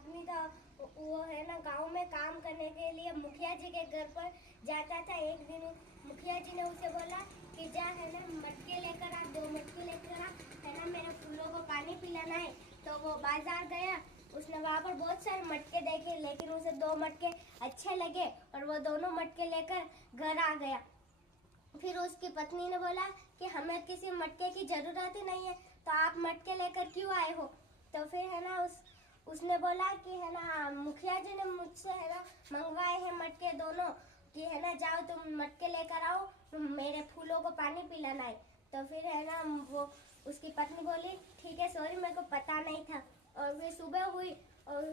आदमी था, वो है ना गांव में काम करने के लिए मुखिया जी के घर पर जाता था। एक दिन मुखिया जी ने उसे बोला कि जा है ना मटके लेकर आ, 2 मटके लेकर आ, है ना मेरे फूलों को पानी पिलाना है। तो वो बाजार गया, उसने वहाँ पर बहुत सारे मटके देखे, लेकिन उसे 2 मटके अच्छे लगे और वो दोनों मटके लेकर घर आ गया। फिर उसकी पत्नी ने बोला कि हमें किसी मटके की जरूरत ही नहीं है, तो आप मटके लेकर क्यों आए हो? तो फिर है ना उसने बोला कि है ना मुखिया जी ने मुझसे है ना मंगवाए हैं मटके दोनों, कि है ना जाओ तुम मटके लेकर आओ, मेरे फूलों को पानी पिलाना है। तो फिर है ना वो उसकी पत्नी बोली ठीक है, सॉरी मेरे को पता नहीं था। और फिर सुबह हुई और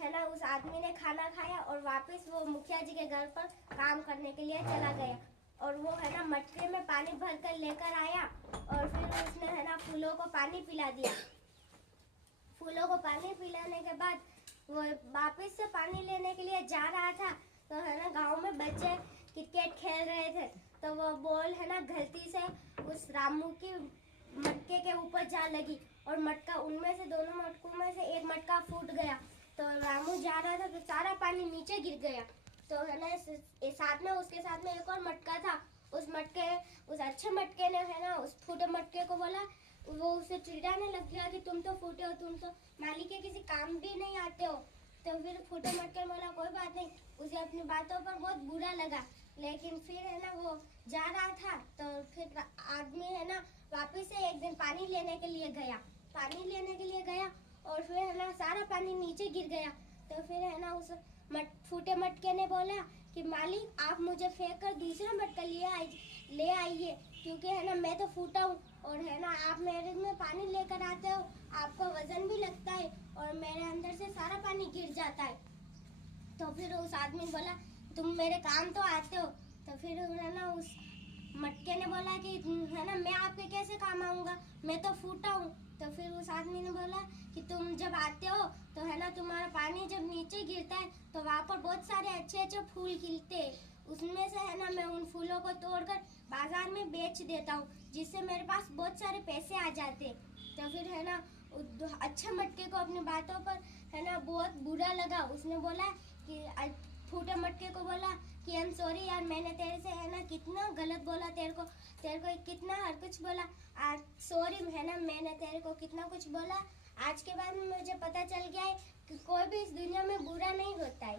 है ना उस आदमी ने खाना खाया और वापस वो मुखिया जी के घर पर काम करने के लिए चला गया। और वो है ना मटके में पानी भर कर लेकर आया और फिर उसने है ना फूलों को पानी पिला दिया। फूलों को पानी पिलाने के बाद वो वापस से पानी लेने के लिए जा रहा था, तो है ना गांव में बच्चे क्रिकेट खेल रहे थे, तो वो बॉल है ना गलती से उस रामू की मटके के ऊपर जा लगी और मटका उनमें से दोनों मटकों में से एक मटका फूट गया। तो रामू जा रहा था तो सारा पानी नीचे गिर गया। तो है ना साथ में उसके साथ में एक और मटका था, उस अच्छे मटके ने है ना उस फूटे मटके को बोला, वो उसे चिढ़ाने लग गया कि तुम तो फूटे हो, तुम तो मालिक के किसी काम भी नहीं आते हो। तो फिर फूटे मटके ने बोला कोई बात नहीं, उसे अपनी बातों पर बहुत बुरा लगा। लेकिन फिर है ना वो जा रहा था, तो फिर आदमी है ना वापस से एक दिन पानी लेने के लिए गया और फिर है ना सारा पानी नीचे गिर गया। तो फिर है ना उस फूटे मटके ने बोला कि मालिक आप मुझे फेंक कर दूसरा मटका ले आइए, क्योंकि है ना मैं तो फूटा हूँ और है ना आप मेरे में पानी लेकर आते हो, आपका वजन भी लगता है और मेरे अंदर से सारा पानी गिर जाता है। तो फिर उस आदमी ने बोला तुम मेरे काम तो आते हो। तो फिर है ना उस मटके ने बोला कि है ना मैं आपके कैसे काम आऊंगा, मैं तो फूटा हूँ। तो फिर उस आदमी ने बोला कि तुम जब आते हो तो है ना तुम्हारा पानी जब नीचे गिरता है तो वहाँ पर बहुत सारे अच्छे अच्छे फूल खिलते हैं, उसमें से है ना मैं उन फूलों को तोड़कर बाजार में बेच देता हूँ, जिससे मेरे पास बहुत सारे पैसे आ जाते हैं। तो फिर है ना अच्छे मटके को अपनी बातों पर है ना बहुत बुरा लगा। उसने बोला कि फूटे मटके को बोला कि आई एम सॉरी यार, मैंने तेरे से है ना कितना गलत बोला, तेरे को कितना हर कुछ बोला, आज सॉरी है ना मैंने तेरे को कितना कुछ बोला। आज के बाद मुझे पता चल गया है कि कोई भी इस दुनिया में बुरा नहीं होता है।